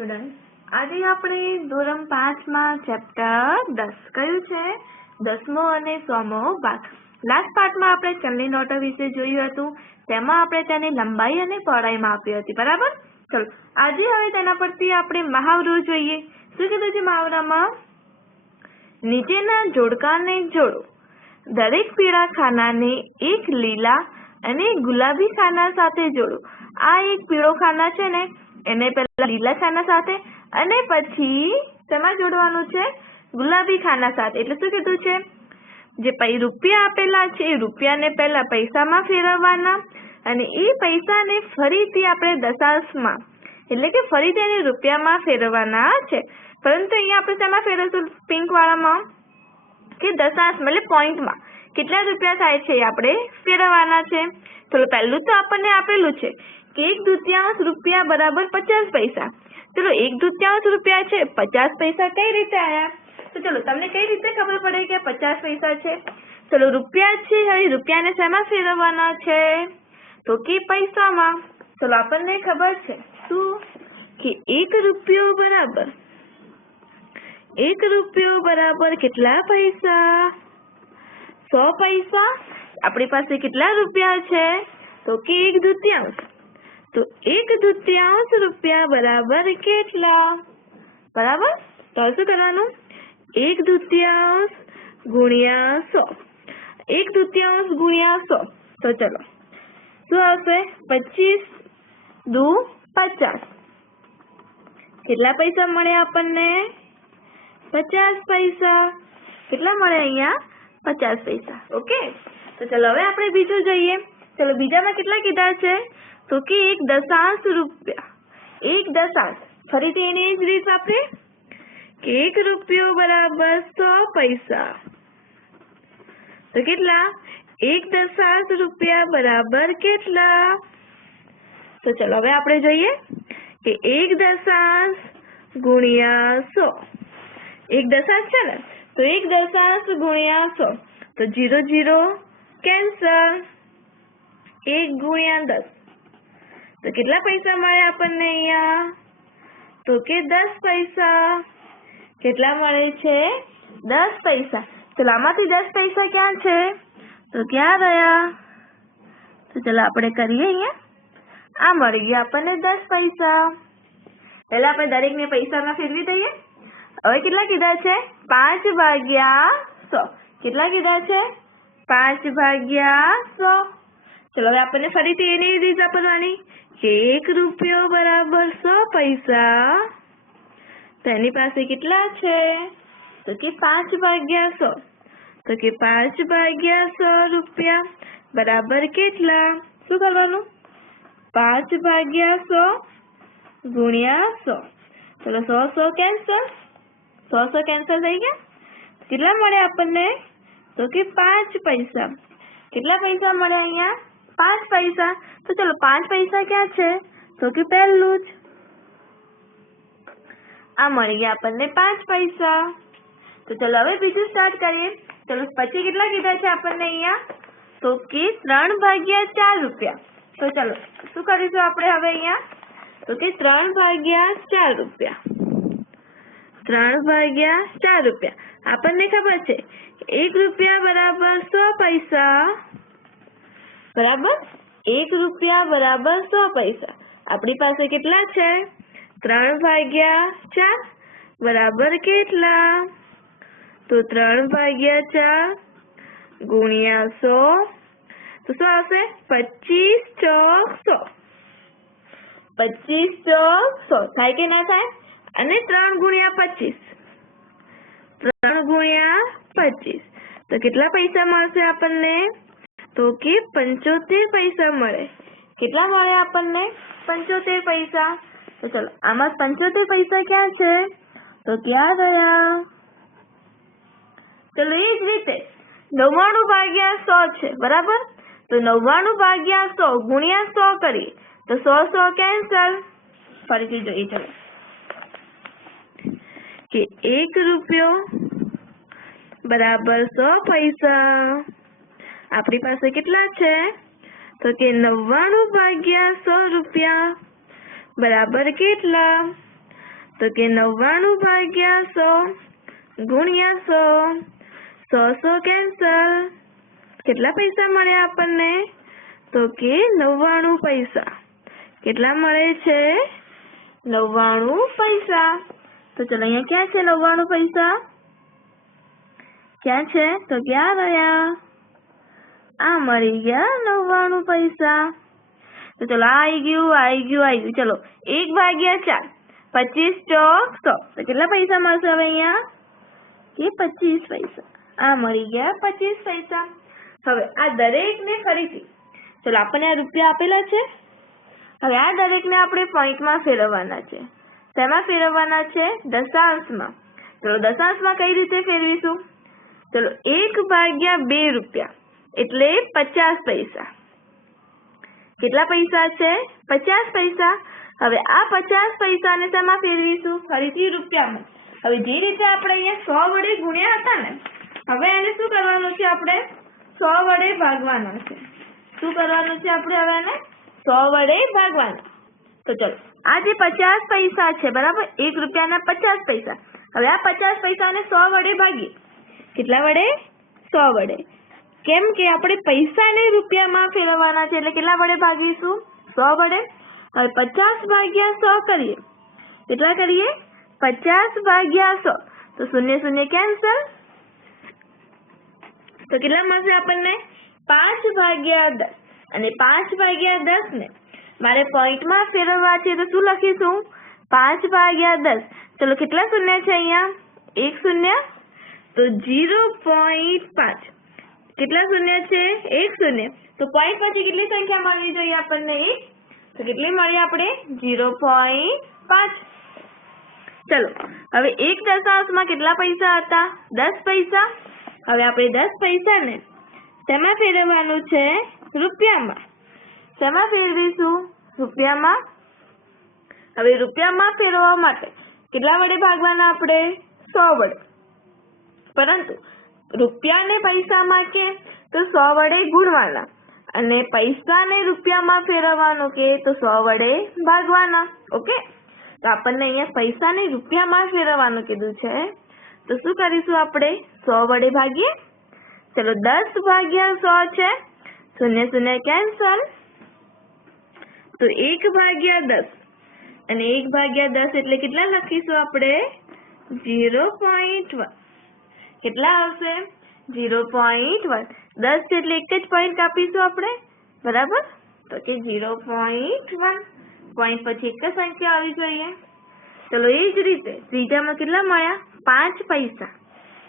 Student, આજે આપણે ધોરણ પાંચમાં ચેપ્ટર દસ કયું છે? દસમો અને સોમો ભાગ. લાસ્ટ પાર્ટમાં આપણે ચલની નોટો વિશે જોયું હતું. તેમાં આપણે તેની લંબાઈ અને પહોળાઈમાં આપી હતી. બરાબર? ચલો, આજે હવે તેના પરથી આપણે મહાવરો જોઈએ. શું કીધું છે મહાવરામાં? નીચેના જોડકાને જોડો. દરેક પીળા ખાનાને એક લીલા અને ગુલાબી ખાના સાથે જોડો. આ એક પીળો ખાના છે ને એને પહેલા લીલા ખાના સાથે અને પછી શેમાં જોડવાનું છે ગુલાબી ખાના સાથે. એટલે શું કીધું છે? જે રૂપિયા આપેલા છે, એ રૂપિયાને પહેલા પૈસામાં ફેરવવાના અને એ પૈસાને ફરીથી આપણે દશાંશમાં, એટલે કે ફરીથી એને રૂપિયામાં ફેરવવાના છે. પરંતુ અહીંયા આપણે શેમાં ફેરવશું? પિંક વાળામાં. કે દશાંશ એટલે પોઈન્ટમાં. કેટલા રૂપિયા થાય છે એ આપણે ફેરવવાના છે? ચલો પહેલું તો આપણને આપેલું છે. કે એક દૂતિયાંશ રૂપિયા બરાબર પચાસ પૈસા. ચલો, એક દૂતિયાંશ રૂપિયા છે, પચાસ પૈસા કઈ રીતે આવ્યા તો ચલો, તમને કઈ રીતે ખબર પડે કે પચાસ પૈસા છે? ચલો, રૂપિયા છે, હવે રૂપિયાને શેમાં ફેરવવાના છે? તો કે પૈસામાં? ચલો, આપણને ખબર છે, શું? કે એક રૂપિયો બરાબર, એક રૂપિયો બરાબર કેટલા પૈસા? સો પૈસા? આપણી પાસે કેટલા રૂપિયા છે? તો કે એક દૂતિયાંશ. તો એક તૃતીયાંશ રૂપિયા બરાબર કેટલા? બરાબર? તો શું કરવાનું? એક તૃતીયાંશ ગુણ્યા સો. એક તૃતીયાંશ ગુણ્યા સો. તો ચલો, શું આવશે? પચીસ દુ પચાસ. કેટલા પૈસા મળે આપણને? પચાસ પૈસા. કેટલા મળે અહીંયા? પચાસ પૈસા. ઓકે? તો ચલો, હવે આપણે બીજું જોઈએ. ચલો, બીજામાં કેટલા કીધા છે? તો કે એક દશાંશ રૂપિયા. એક દશાંશ. ફરીથી એની એ જ રીત આપણે કે એક રૂપિયો બરાબર સો પૈસા. તો કેટલા? એક દશાંશ રૂપિયા બરાબર કેટલા? તો ચલો હવે આપણે જોઈએ કે એક દશાંશ ગુણ્યા સો. એક દશાંશ છે ને? તો એક દશાંશ ગુણ્યા સો. તો જીરો જીરો કેન્સલ. એક ગુણ્યા દસ. તો કેટલા પૈસા મળે આપણને અહીંયા? તો કે દસ પૈસા. કેટલા મળે છે? દસ પૈસા. ચલો આમાંથી દસ પૈસા ક્યાં છે? તો ક્યાં રહ્યા તો ચલો આપણે કરીએ અહીંયા. આ મળી ગયા આપણને દસ પૈસા. પહેલા આપણે દરેકને પૈસામાં ફેરવી દઈએ. હવે કેટલા કીધા છે? પાંચ ભાગ્યા સો. કેટલા કીધા છે? પાંચ ભાગ્યા સો. ચલો હવે આપણને ફરીથી એની રીત વાપરવાની કે એક રૂપિયો બરાબર સો પૈસા. તો એની પાસે કેટલા છે? તો કે પાંચ ભાગ્યા સો. તો કે પાંચ ભાગ્યા સો રૂપિયા બરાબર કેટલા? શું કરવાનું? પાંચ ભાગ્યા સો ગુણ્યા સો. ચલો સો સો કેન્સલ. સો સો કેન્સલ થઈ ગયા? કેટલા મળે આપણને? તો કે પાંચ પૈસા. કેટલા પૈસા મળે અહીંયા? પાંચ પૈસા? તો ચલો પાંચ પૈસા ક્યાં છે? તો કે પહેલું જ. આ મળી ગયા આપણને પાંચ પૈસા. તો ચલો હવે બીજું સ્ટાર્ટ કરીએ. ચલો પછી કેટલા કીધા છે આપણને અહીંયા? તો કે ત્રણ ભાગ્યા ચાર રૂપિયા. તો ચલો, શું કરીશું આપણે હવે અહીંયા? તો કે ત્રણ ભાગ્યા ચાર રૂપિયા. ત્રણ ભાગ્યા ચાર રૂપિયા. આપણને ખબર છે, એક રૂપિયા બરાબર સો પૈસા. બરાબર? એક રૂપિયા બરાબર સો પૈસા. આપણી પાસે કેટલા છે? ત્રણ ભાગ્યા ચાર. બરાબર કેટલા? તો ત્રણ ભાગ્યા ચાર ગુણ્યા સો. તો શું આવશે? પચીસ ચોક સો. પચીસ ચોક સો. થાય કે ના થાય? અને ત્રણ ગુણ્યા પચીસ. ત્રણ ગુણ્યા પચીસ. તો કેટલા પૈસા મળશે આપણને? તો કે પંચોતેર પૈસા મળે. કેટલા મળે આપણને? પંચોતેર પૈસા. તો ચલો, આમાં પંચોતેર પૈસા ક્યાં છે? તો ક્યાં રહ્યા ચલો, એ જ રીતે. નવ્વાણું ભાગ્યા સો છે, બરાબર? તો નવ્વાણું ભાગ્યા સો ગુણ્યા સો કરીએ. તો સો સો કેન્સલ. ફરીથી જોઈએ, ચલો. કે એક રૂપિયો બરાબર સો પૈસા. આપણી પાસે કેટલા છે? તો કે નવ્વાણું ભાગ્યા સો રૂપિયા. બરાબર કેટલા? તો કે નવ્વાણું ભાગ્યા સો ગુણ્યા સો. સો સો કેન્સલ. કેટલા પૈસા મળે આપણને? તો કે નવ્વાણું પૈસા. કેટલા મળે છે? નવ્વાણું પૈસા. તો ચલો અહીંયા ક્યાં છે નવ્વાણું પૈસા? ક્યાં છે? તો ક્યાં રહ્યા. આ મળી ગયા નવ્વાણું પૈસા. તો ચલો આવી ગયું આવી ગયું આવી ગયું. ચલો, એક ભાગ્યા ચાર. પચીસ ચોક સો. તો કેટલા પૈસા મળશે હવે અહીંયા? કે પચીસ પૈસા. આ મળી ગયા પચીસ પૈસા. હવે આ દરેકને ફરીથી. ચલો, આપણને આ રૂપિયા આપેલા છે? હવે આ દરેકને આપણે પોઈન્ટમાં ફેરવવાના છે. તેમાં ફેરવવાના છે? દશાંશમાં. ચલો, દશાંશમાં કઈ રીતે ફેરવીશું? ચલો, એક ભાગ્યા બે રૂપિયા. એટલે પચાસ પૈસા. કેટલા પૈસા છે? પચાસ પૈસા. હવે આ પચાસ પૈસાને શેમાં ફેરવીશું? ફરીથી રૂપિયામાં. હવે જે રીતે આપણે અહીંયા સો વડે ગુણ્યા હતા ને, હવે એને શું કરવાનું છે આપણે? સો વડે ભાગવાનું છે. શું કરવાનું છે આપણે હવે એને? સો વડે ભાગવાનું. તો ચલો, આ જે પચાસ પૈસા છે, બરાબર? એક રૂપિયાના પચાસ પૈસા. હવે આ પચાસ પૈસાને સો વડે ભાગીએ. કેટલા વડે? સો વડે. કેમ કે આપણે પૈસાને રૂપિયામાં ફેરવવાના છે એટલે કેટલા વડે ભાગીશું? સો વડે? હવે પચાસ ભાગ્યા સો કરીએ. કેટલા કરીએ? પચાસ ભાગ્યા સો. તો શૂન્ય શૂન્ય કેન્સલ. તો કેટલા મળશે આપણને? પાંચ ભાગ્યા દસ. અને પાંચ ભાગ્યા દસ ને મારે પોઈન્ટમાં ફેરવવા છે તો શું લખીશું? પાંચ ભાગ્યા દસ. ચલો કેટલા શૂન્ય છે અહીંયા? એક શૂન્ય. તો જીરો પોઈન્ટ પાંચ. કેટલા શૂન્ય છે? એક શૂન્ય. તો પોઈન્ટ પછી કેટલી સંખ્યા મળવી જોઈએ આપણને? એક. તો કેટલી મળી આપણે? ઝીરો ચલો, હવે એક દશાંશમાં કેટલા પૈસા હતા? દસ પૈસા. હવે આપણે દસ પૈસાને શેમાં ફેરવવાનું છે? રૂપિયામાં. શેમાં ફેરવીશું? રૂપિયામાં. હવે રૂપિયામાં ફેરવવા માટે કેટલા વડે ભાગવાના આપણે? સો વડે. પરંતુ રૂપિયાને પૈસામાં કે તો સો વડે ગુણવાના. અને પૈસાને રૂપિયામાં ફેરવવાનું કે તો સો વડે ભાગવાના. ઓકે? તો આપણને અહીંયા પૈસાને રૂપિયામાં ફેરવવાનું કીધું છે. તો શું કરીશું આપણે? સો વડે ભાગીએ? ચલો, દસ ભાગ્યા સો છે. શૂન્ય શૂન્ય કેન્સલ. તો એક ભાગ્યા દસ. અને એક ભાગ્યા દસ એટલે કેટલા લખીશું આપણે? Zero point one. કેટલા આવશે? Zero point one. દસ એટલે એક જ પોઈન્ટ કાપીશું આપણે. બરાબર? તો કે ઝીરો પોઈન્ટ વન. પોઈન્ટ પછી એક જ સંખ્યા આવી જોઈએ. ચલો એ જ રીતે ત્રીજામાં કેટલા મળ્યા? પાંચ પૈસા.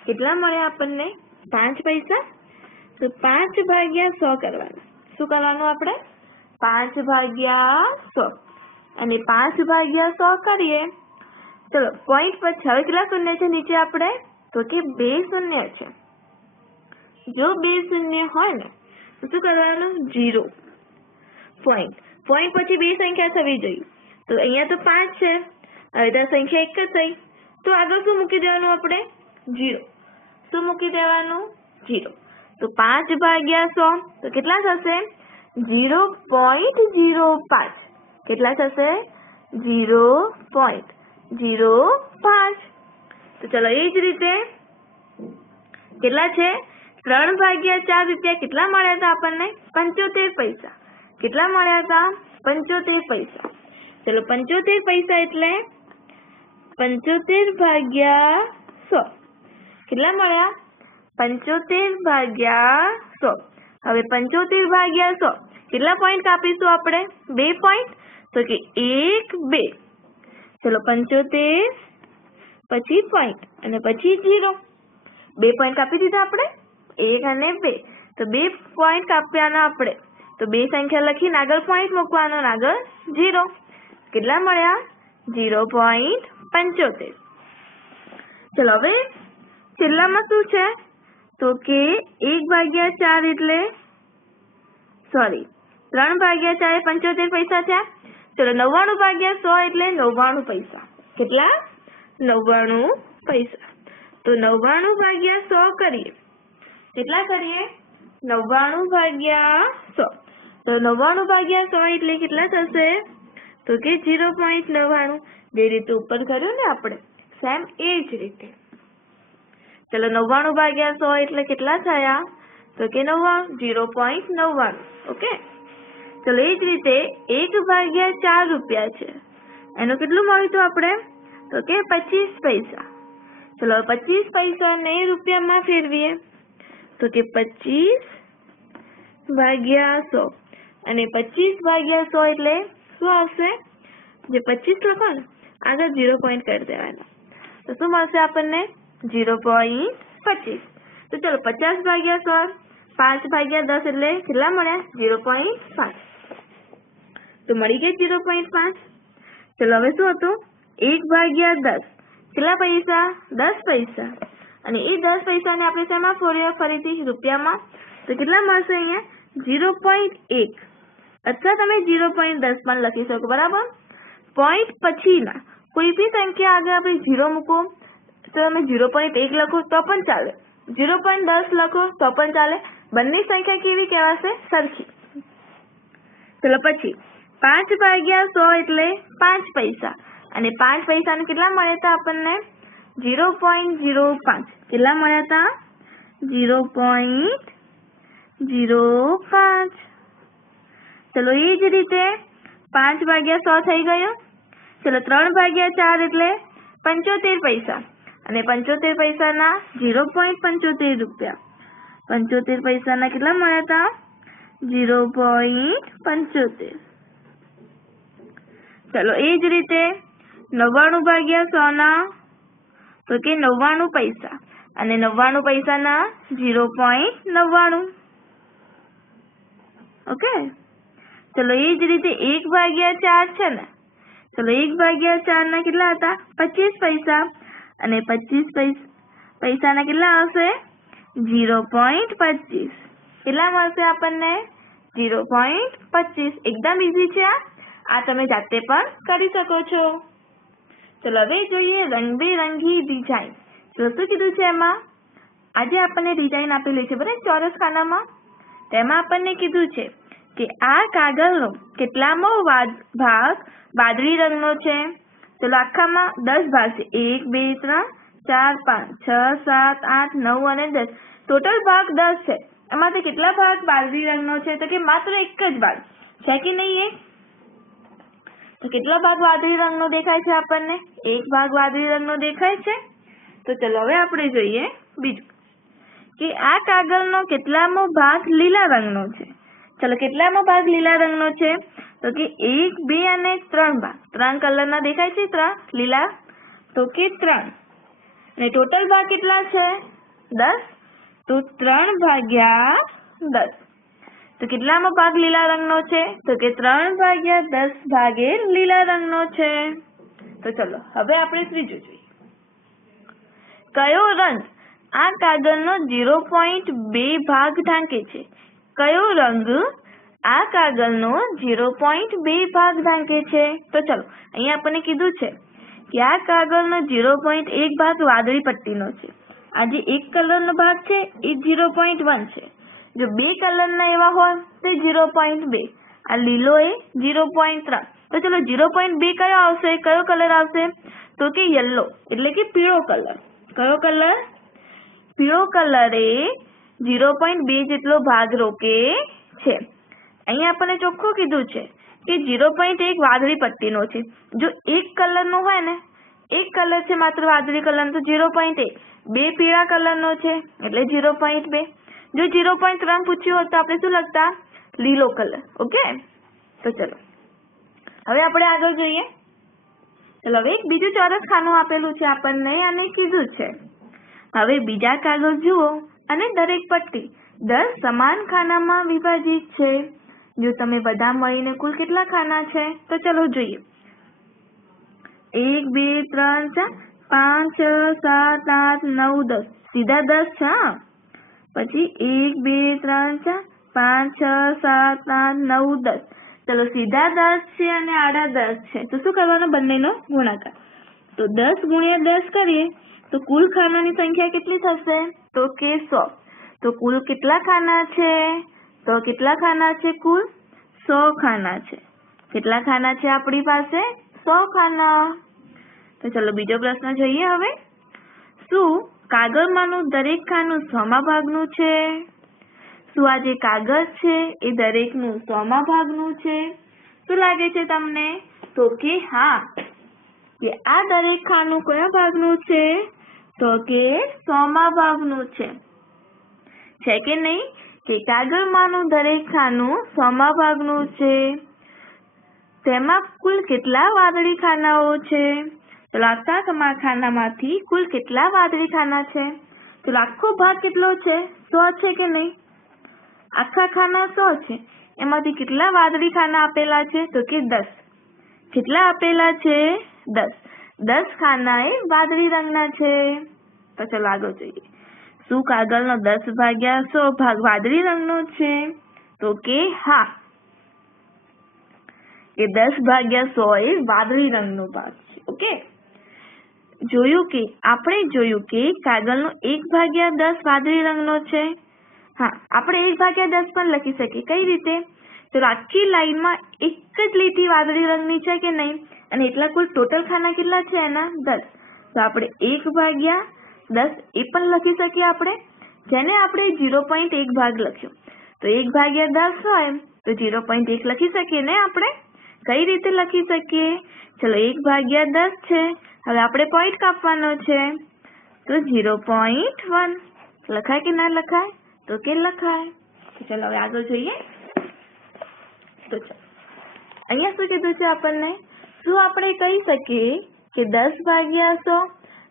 કેટલા મળ્યા આપણને? પાંચ પૈસા. તો પાંચ ભાગ્યા સો કરવાના. શું કરવાનું આપણે? પાંચ ભાગ્યા સો. અને પાંચ ભાગ્યા સો કરીએ. ચલો પોઈન્ટ પછી, હવે કેટલા શૂન્ય છે નીચે આપણે? તો કે બે શૂન્ય છે. જો બે શૂન્ય હોય ને, તો શું કરવાનું? જીરો પોઈન્ટ પોઈન્ટ પછી બે સંખ્યા થવી જોઈએ. તો અહીંયા તો પાંચ છે. તો સંખ્યા એક જ થઈ. તો આગળ શું મૂકી દેવાનું આપણે? જીરો શું મૂકી દેવાનું? જીરો તો પાંચ ભાગ્યા સો, તો કેટલા થશે? જીરો પોઈન્ટ જીરો પાંચ. કેટલા થશે? Zero point. જીરો પાંચ. તો ચલો એ જ રીતે કેટલા છે? ત્રણ ભાગ્યા ચાર રૂપિયા કેટલા મળ્યા હતા આપણને? પંચોતેર પૈસા. કેટલા મળ્યા હતા? પંચોતેર પૈસા. ચલો પંચોતેર પૈસા એટલે પંચોતેર ભાગ્યા સો. કેટલા મળ્યા? પંચોતેર ભાગ્યા સો. હવે પંચોતેર ભાગ્યા સો. કેટલા પોઈન્ટ કાપીશું આપણે? બે પોઈન્ટ તો કે એક, બે. ચલો પંચોતેર પછી પોઈન્ટ અને પછી જીરો બે પોઈન્ટ કાપી દીધા આપણે? એક અને બે. તો બે પોઈન્ટ કાપ્યાના આપણે. તો બે સંખ્યા લખીને આગળ પોઈન્ટ મૂકવાનો આગળ જીરો કેટલા મળ્યા? જીરો પોઈન્ટ પંચોતેર. ચલો હવે છેલ્લામાં શું છે? તો કે એક ભાગ્યા ચાર એટલે સોરી ત્રણ ભાગ્યા ચાર પંચોતેર પૈસા થયા. ચલો નવ્વાણું ભાગ્યા સો એટલે નવ્વાણું પૈસા. કેટલા? નવ્વાણું પૈસા. તો નવ્વાણું ભાગ્યા સો કરીએ. કેટલા કરીએ? નવ્વાણું ભાગ્યા સો. તો નવ્વાણું ભાગ્યા સો એટલે કેટલા થશે? તો કે ઝીરો પોઈન્ટ નવ્વાણું. જે રીતે ઉપર કર્યું ને આપણે સેમ એ જ રીતે. ચલો નવ્વાણું ભાગ્યા સો એટલે કેટલા થયા? તો કે નવ્વાણું, ઝીરો પોઈન્ટ નવ્વાણું. ઓકે? ચલો એ જ રીતે એક ભાગ્યા ચાર રૂપિયા છે. એનું કેટલું મળ્યું હતું આપણે? તો કે પચીસ પૈસા. ચલો પચીસ પૈસા ને રૂપિયામાં ફેરવીએ. તો કે પચીસ ભાગ્યા સો. અને પચીસ ભાગ્યા સો એટલે શું આવશે? જે પચીસ લખો ને, આગળ ઝીરો પોઈન્ટ કરી દેવાના. તો શું મળશે આપણને? ઝીરો પોઈન્ટ પચીસ. તો ચલો પચાસ ભાગ્યા સો, પાંચ ભાગ્યા દસ એટલે કેટલા મળ્યા? ઝીરો પોઈન્ટ પાંચ. તો મળી ગયા ઝીરો પોઈન્ટ પાંચ. ચલો હવે શું હતું? એક ભાગ્યા દસ. કેટલા પૈસા? દસ પૈસા. અને એ દસ પૈસાને આપણે શેમાં ફોર્યો? ફરીથી રૂપિયામાં. તો કેટલા મળશે અહીંયા? ઝીરો પોઈન્ટ એક. અથવા તમે ઝીરો પોઈન્ટ દસ પણ લખી શકો, બરાબર? પોઈન્ટ પછીના. કોઈ બી સંખ્યા આગળ આપણે ઝીરો મૂકો, તો તમે ઝીરો પોઈન્ટ એક લખો, તો પણ ચાલે. ઝીરો પોઈન્ટ દસ લખો, તો પણ ચાલે. બંને સંખ્યા કેવી કહેવાશે? સરખી. ચલો, પછી. પાંચ ભાગ્યા સો એટલે પાંચ પૈસા. અને પાંચ પૈસાને કેટલા મળ્યા હતા આપણને? ઝીરો પોઈન્ટ ઝીરો પાંચ. કેટલા મળ્યા હતા? ઝીરો પોઈન્ટ ઝીરો પાંચ. ચલો એ જ રીતે પાંચ ભાગ્યા સો થઈ ગયો. ચલો ત્રણ ભાગ્યા ચાર એટલે પંચોતેર પૈસા. અને પંચોતેર પૈસાના ઝીરો પોઈન્ટ પંચોતેર રૂપિયા. પંચોતેર પૈસાના કેટલા મળ્યા હતા? ઝીરો પોઈન્ટ પંચોતેર. ચલો એ જ રીતે નવ્વાણું ભાગ્યા સોના તો કે નવ્વાણું પૈસા. અને નવ્વાણું પૈસાના ઝીરો પોઈન્ટ નવ્વાણું. ઓકે? ચલો, એ જ રીતે એક ભાગ્યા ચાર છે ને, ચલો, એક ભાગ્યા ચાર ના કેટલા હતા? પચીસ પૈસા. અને પચીસ પૈસાના કેટલા આવશે? ઝીરો પોઈન્ટ પચીસ. કેટલા મળશે આપણને? ઝીરો પોઈન્ટ પચીસ. એકદમ ઇઝી છે આ તમે જાતે પણ કરી શકો છો. ચલો હવે જોઈએ રંગબેરંગી ડિઝાઇન તો શું કીધું છે એમાં? આજે આપણને ડિઝાઇન આપેલી છે, બરાબર? ચોરસ ખાનામાં તેમાં આપણને કીધું છે કે આ કાગળનો કેટલામો ભાગ વાદળી રંગનો છે. ચલો આખામાં દસ ભાગ છે. એક, બે, ત્રણ, ચાર, પાંચ, છ, સાત, આઠ, નવ અને દસ. ટોટલ ભાગ દસ છે. એમાંથી કેટલા ભાગ વાદળી રંગનો છે? તો કે માત્ર એક જ ભાગ. છે કે નહીં એક તો કેટલો ભાગ વાદળી રંગનો દેખાય છે આપણને? એક ભાગ વાદળી રંગનો દેખાય છે. તો ચલો હવે આપણે જોઈએ બીજું. કે આ કાગળનો કેટલામો ભાગ લીલા રંગનો છે. ચલો કેટલામો ભાગ લીલા રંગનો છે? તો કે એક, બે અને ત્રણ ભાગ. ત્રણ કલરના દેખાય છે ત્રણ? લીલા? તો કે ત્રણ. અને ટોટલ ભાગ કેટલા છે? દસ. તો ત્રણ ભાગ્યા દસ. તો કેટલામો ભાગ લીલા રંગનો છે? તો કે ત્રણ ભાગ્યા દસ ભાગે લીલા રંગનો છે. તો ચલો, હવે આપણે ત્રીજું જોઈએ. કયો રંગ આ કાગળનો ઝીરો પોઈન્ટ બે ભાગ ઢાંકે છે? કયો રંગ આ કાગળનો ઝીરો પોઈન્ટ બે ભાગ ઢાંકે છે? તો ચલો, અહીંયા આપણને કીધું છે કે આ કાગળનો ઝીરો પોઈન્ટ એક ભાગ વાદળી પટ્ટીનો છે. આ જે એક કલરનો ભાગ છે, એ ઝીરો પોઈન્ટ વન છે. જો બે કલરના એવા હોય તો ઝીરો પોઈન્ટ બે. આ લીલો એ ઝીરો પોઈન્ટ ત્રણ. તો ચલો ઝીરો પોઈન્ટ બે કયો આવશે? કયો કલર આવશે? તો કે યલો એટલે કે પીળો કલર. કયો કલર? પીળો કલર એ ઝીરો પોઈન્ટ બે જેટલો ભાગ રોકે છે. અહીંયા આપણને ચોખ્ખું કીધું છે કે ઝીરો પોઈન્ટ એક વાદળી પટ્ટીનો છે. જો એક કલરનો હોય ને, એક કલર છે માત્ર વાદળી કલરનો, તો ઝીરો પોઈન્ટ એક. બે પીળા કલરનો છે, એટલે ઝીરો પોઈન્ટ બે. જો ઝીરો પોઈન્ટ ત્રણ પૂછ્યું હોત તો આપણે શું લખતા? લીલો કલર. ઓકે? તો ચલો. હવે આપણે આગળ જોઈએ. ચલો, હવે એક બીજું ચોરસ ખાનું આપેલું છે આપણને અને કીધું છે. હવે બીજા કાગળ જુઓ અને દરેક પટ્ટી દસ સમાન ખાનામાં વિભાજિત છે. જો તમે બધા મળીને કુલ કેટલા ખાના છે, તો ચલો જોઈએ. એક, બે, ત્રણ, ચાર, પાંચ સાત, આઠ, નવ, દસ. સીધા દસ છે, હા? પછી એક, બે, ત્રણ, ચાર, પાંચ, છ, સાત, આઠ, નવ, દસ. ચલો સીધા દસ છે અને આડા દસ છે. તો શું કરવાનો બંનેનો ગુણાકાર? તો દસ ગુણ્યા દસ કરીએ તો કુલ ખાનાની સંખ્યા કેટલી થશે? તો કે સો. તો કુલ કેટલા ખાના છે? તો કેટલા ખાના છે કુલ? સો ખાના છે. કેટલા ખાના છે આપણી પાસે? સો ખાના. તો ચલો બીજો પ્રશ્ન જોઈએ હવે. શું કાગળમાંનું દરેક ખાનું સોમા ભાગનું છે. શું આ જે કાગળ છે એ દરેકનું સોમા ભાગનું છે? શું લાગે છે તમને? તો કે હા. કે આ દરેક ખાનું કયા ભાગનું છે? તો કે સોમા ભાગનું છે. છે કે નહીં? કે કાગળમાંનું દરેક ખાનું સોમા ભાગનું છે. તેમાં કુલ કેટલા વાદળી ખાનાઓ છે? તો આખા તમારા ખાનામાંથી કુલ કેટલા વાદળી ખાના છે? તો આખો ભાગ કેટલો છે? સો છે કે નહીં? આખા ખાના સો છે. એમાંથી કેટલા વાદળી ખાના આપેલા છે? તો કે દસ. કેટલા આપેલા છે? દસ. દસ ખાના એ વાદળી રંગના છે. તો ચલો આગળ જોઈએ. શું કાગળનો દસ ભાગ્યા સો ભાગ વાદળી રંગનો છે? તો કે હા. એ દસ ભાગ્યા સો એ વાદળી રંગનો ભાગ છે. ઓકે? જોયું કે, આપણે જોયું કે કાગળનો એક ભાગ્યા દસ વાદળી રંગનો છે. હા, આપણે એક ભાગ્યા દસ પણ લખી શકીએ. કઈ રીતે? તો આખી લાઈનમાં એક જ લીટી વાદળી રંગની છે કે નહીં? અને એટલા કુલ ટોટલ ખાના કેટલા છે એના? દસ. તો આપણે એક ભાગ્યા દસ એ પણ લખી શકીએ આપણે. જેને આપણે ઝીરો પોઈન્ટ એક ભાગ લખ્યો. તો એક ભાગ્યા દસ હોય, તો ઝીરો પોઈન્ટ એક લખી શકીએ ને આપણે? કઈ રીતે લખી શકીએ? ચલો, એક ભાગ્યા દસ છે. હવે આપણે પોઈન્ટ કાપવાનો છે. તો ઝીરો પોઈન્ટ વન લખાય કે ના લખાય? તો કે લખાય? ચલો હવે આગળ જોઈએ. તો અહીંયા શું કીધું છે આપણને? શું આપણે કહી શકીએ કે દસ ભાગ્યા સો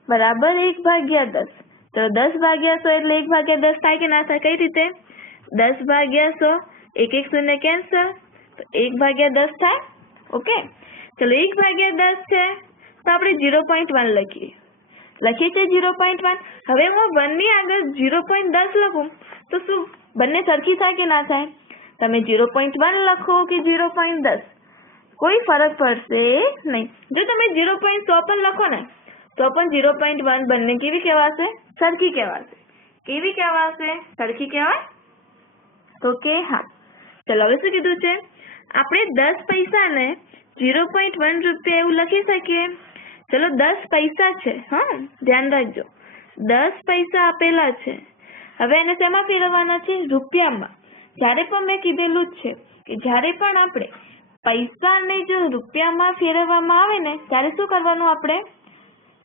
બરાબર એક ભાગ્યા દસ? તો દસ ભાગ્યા સો એટલે એક ભાગ્યા દસ થાય કે ના થાય? કઈ રીતે? દસ ભાગ્યા સો, એક એક શૂન્ય કેન્સલ. તો એક ભાગ્યા દસ થાય? ઓકે. ચલો, એક ભાગ્યા દસ છે. તો આપણે ઝીરો પોઈન્ટ વન લખીએ. લખીએ છીએ ઝીરો પોઈન્ટ વન હવે હું વનની આગળ ઝીરો પોઈન્ટ દસ લખું, તો શું, બંને સરખી થાય કે ના થાય? તમે ઝીરો પોઈન્ટ વન લખો કે ઝીરો પોઈન્ટ દસ કોઈ ફરક પડશે નહીં. જો તમે ઝીરો પોઈન્ટ સો પણ લખો ને, તો પણ ઝીરો પોઈન્ટ વન બંને કેવી કહેવાશે? સરખી કહેવાશે. કેવી કહેવાશે? સરખી કહેવાય? તો કે હા. ચલો, હવે શું કીધું છે? આપણે દસ પૈસાને ઝીરો પોઈન્ટ વન રૂપિયા એવું લખી શકીએ. ચલો દસ પૈસા છે, હા, ધ્યાન રાખજો. દસ પૈસા આપેલા છે. હવે એને શેમાં ફેરવવાના છે? રૂપિયામાં. જ્યારે પણ મેં કીધેલું જ છે કે જ્યારે પણ આપણે પૈસાને જો રૂપિયામાં ફેરવવામાં આવે ને, ત્યારે શું કરવાનું આપણે?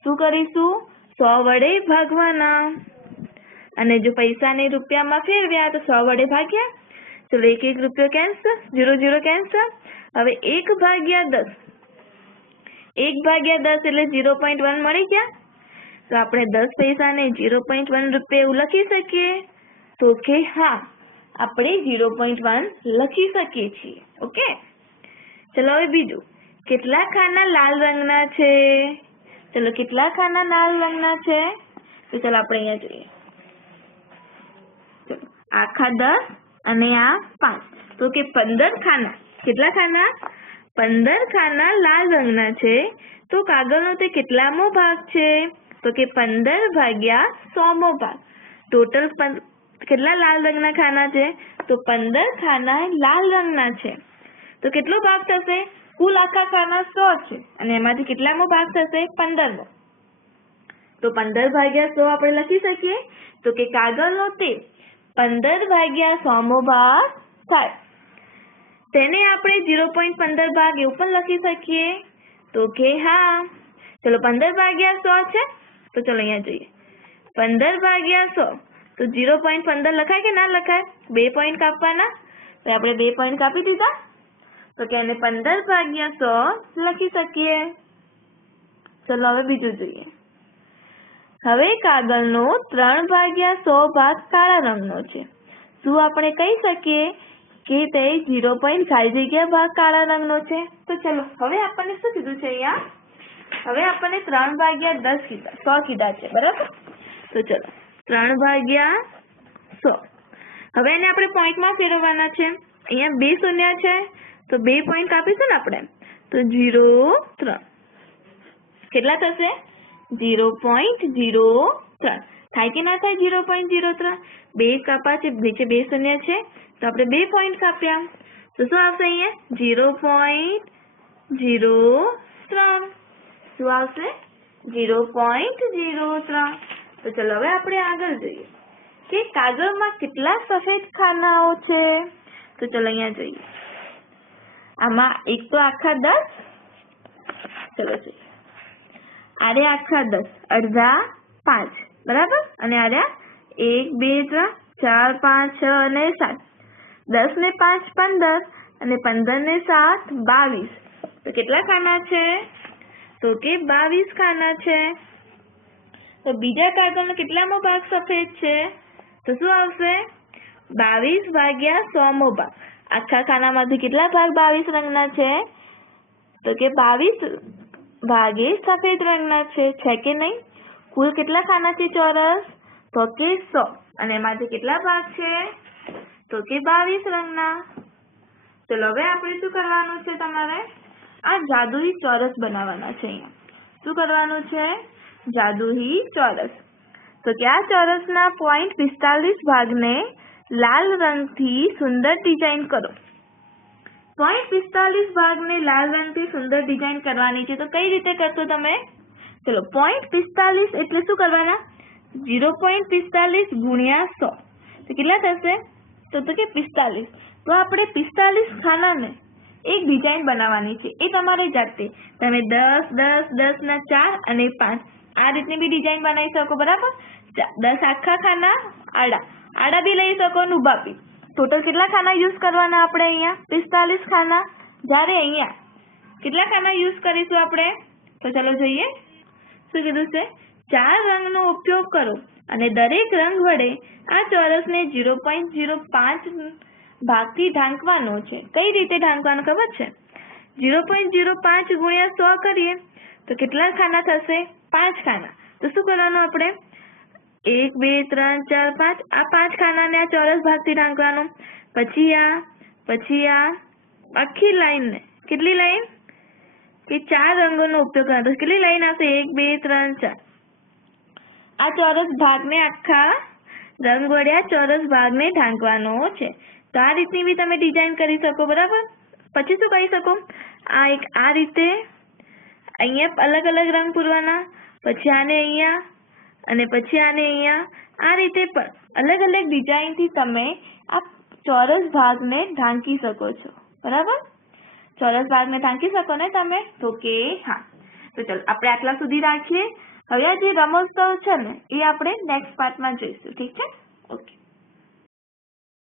શું કરીશું? સો વડે ભાગવાના. અને જો પૈસાને રૂપિયામાં ફેરવ્યા તો સો વડે ભાગ્યા. ચલો એક એક રૂપિયો કેન્સલ ઝીરો ઝીરો કેન્સલ હવે એક ભાગ્યા દસ. એક ભાગ્યા દસ એટલે ઝીરો પોઈન્ટ વન મળી ગયા. તો આપણે દસ પૈસાને ઝીરો પોઈન્ટ વન રૂપિયા એવું લખી શકીએ? તો કે હા, આપણે ઝીરો પોઈન્ટ વન લખી શકીએ છીએ. ઓકે? ચલો હવે બીજું. કેટલા ખાના લાલ રંગના છે? ચલો, કેટલા ખાના લાલ રંગના છે? તો ચલો આપણે અહીંયા જોઈએ. આખા દસ અને આ પાંચ. તો કે પંદર ખાના. કેટલા ખાના? પંદર ખાના લાલ રંગના છે. તો કાગળનો તે કેટલામો ભાગ છે? તો કે પંદર ભાગ્યા સોમો ભાગ. ટોટલ કેટલા લાલ રંગના ખાના છે? તો પંદર ખાના લાલ રંગના છે. તો કેટલો ભાગ થશે? કુલ આખા ખાના સો છે. અને એમાંથી કેટલામો ભાગ થશે? પંદરમો. તો પંદર ભાગ્યા સો આપણે લખી શકીએ? તો કે કાગળનો તે પંદર ભાગ્યા સોમો ભાગ થાય. તેને આપણે ઝીરો પોઈન્ટ પંદર ભાગ એવું પણ લખી શકીએ. તો કે હા. ચલો પંદર ભાગ્યા સો છે? તો ચલો અહીંયા જોઈએ. પંદર ભાગ્યા સો. તો ઝીરો પોઈન્ટ પંદર લખાય કે ના લખાય? બે પોઈન્ટ કાપવાના? તો આપણે બે પોઈન્ટ કાપી દીધા. તો કે એને પંદર ભાગ્યા સો લખી શકીએ. ચલો હવે બીજું જોઈએ. હવે કાગળનો ત્રણ ભાગ્યા સો ભાગ કાળા રંગનો છે. શું આપણે કહી શકીએ? કે તે ઝીરો પોઈન્ટ ખાલી જગ્યા ભાગ કાળા રંગનો છે. તો ચલો, હવે આપણને શું કીધું છે અહીંયા? હવે આપણને ત્રણ ભાગ્યા દસ કીધા, સો કીધા છે, બરાબર? તો ચલો, ત્રણ ભાગ્યા સો. હવે એને આપણે પોઈન્ટમાં ફેરવવાના છે. અહીંયા બે શૂન્ય છે, તો બે પોઈન્ટ કાપીશું ને આપણે? તો ઝીરો ત્રણ. કેટલા થશે? ઝીરો પોઈન્ટ ઝીરો ત્રણ. થાય કે ના થાય ઝીરો પોઈન્ટ ઝીરો ત્રણ બે કાપા છે, નીચે બે શૂન્ય છે. તો આપણે બે પોઈન્ટ કાપ્યા. તો શું આવશે અહીંયા? ઝીરો પોઈન્ટ ઝીરો ત્રણ શું આવશે? ઝીરો પોઈન્ટ ઝીરો ત્રણ તો ચલો હવે આપણે આગળ જોઈએ. કે કાગળમાં કેટલા સફેદ ખાનાઓ છે? તો ચલો અહીંયા જોઈએ. આમાં એક તો આખા દસ. ચલો જોઈએ. આરે આખા દસ. અડધા પાંચ. બરાબર? અને આર્યા એક, બે, ત્રણ, ચાર, પાંચ, છ અને સાત. દસ ને પાંચ, પંદર. અને પંદર ને સાત, બાવીસ. તો કેટલા ખાના છે? તો કે બાવીસ ખાના છે. તો બીજા કાગળનો કેટલામો ભાગ સફેદ છે? તો શું આવશે? બાવીસ ભાગ્યા સોમો ભાગ. આખા ખાનામાંથી કેટલા ભાગ બાવીસ રંગના છે? તો કે બાવીસ ભાગે સફેદ રંગના છે. છે કે નહીં? કુલ કેટલા ખાના છે ચોરસ? તો કે સો. અને એમાંથી કેટલા ભાગ છે? તો કે બાવીસ રંગના. ચલો, હવે આપણે શું કરવાનું છે તમારે? આ જાદુઈ ચોરસ બનાવવાના છે અહીંયા. શું કરવાનું છે? જાદુઈ ચોરસ. તો કે આ ચોરસના પોઈન્ટ પિસ્તાલીસ ભાગને લાલ રંગથી સુંદર ડિઝાઇન કરો. પોઈન્ટ પિસ્તાલીસ ભાગને લાલ રંગથી સુંદર ડિઝાઇન કરવાની છે. તો કઈ રીતે કરશો તમે? ચલો પોઈન્ટ પિસ્તાલીસ એટલે શું કરવાના? ઝીરો પોઈન્ટ પિસ્તાલીસ ગુણ્યા સો. તો કેટલા થશે? તો તો કે પિસ્તાલીસ. તો આપણે પિસ્તાલીસ ખાનાને એક ડિઝાઇન બનાવવાની છે. એ તમારે જાતે. તમે દસ દસ દસના ચાર અને પાંચ. આ રીતની બી ડિઝાઇન બનાવી શકો, બરાબર? દસ આખા ખાના આડા. આડા બી લઈ શકો અને ઊભા બી ટોટલ કેટલા ખાના યુઝ કરવાના આપણે અહીંયા? પિસ્તાલીસ ખાના. જ્યારે અહીંયા. કેટલા ખાના યુઝ કરીશું આપણે? તો ચાલો જોઈએ. શું કીધું છે? ચાર રંગનો ઉપયોગ કરો અને દરેક રંગ વડે આ ચોરસને ઝીરો પોઈન્ટ ઝીરો પાંચ ભાગથી ઢાંકવાનો છે. કઈ રીતે ઢાંકવાનો ખબર છે? ઝીરો પોઈન્ટ ઝીરો પાંચ ગુણ્યા સો કરીએ તો કેટલા ખાના થશે? પાંચ ખાના. તો શું કરવાનું આપણે? એક, બે, ત્રણ, ચાર, પાંચ. આ પાંચ ખાનાને આ ચોરસ ભાગથી ઢાંકવાનો. પછી આ પછી આ આખી લાઈનને. કેટલી લાઈન? કે ચાર રંગોનો ઉપયોગ કરવાનો તો કેટલી લાઈન આવશે? એક, બે, ત્રણ, ચાર. આ ચોરસ ભાગને આખા રંગ વડે, આ ચોરસ ભાગને ઢાંકવાનો છે. તો આ રીતની બી તમે ડિઝાઇન કરી શકો, બરાબર? પછી શું કરી શકો? આ એક, આ રીતે અહીંયા અલગ અલગ રંગ પૂરવાના, પછી આને અહીંયા અને પછી આને અહીંયા. આ રીતે પણ અલગ અલગ ડિઝાઇનથી તમે આ ચોરસ ભાગને ઢાંકી શકો છો. બરાબર? ચોરસ ભાગને ઢાંકી શકો ને તમે? તો કે હા. તો ચાલો, આપણે આટલા સુધી રાખીએ. હવે આ જે રમોત્સવ છે ને, એ આપણે નેક્સ્ટ પાર્ટમાં જોઈશું, ઠીક છે? ઓકે.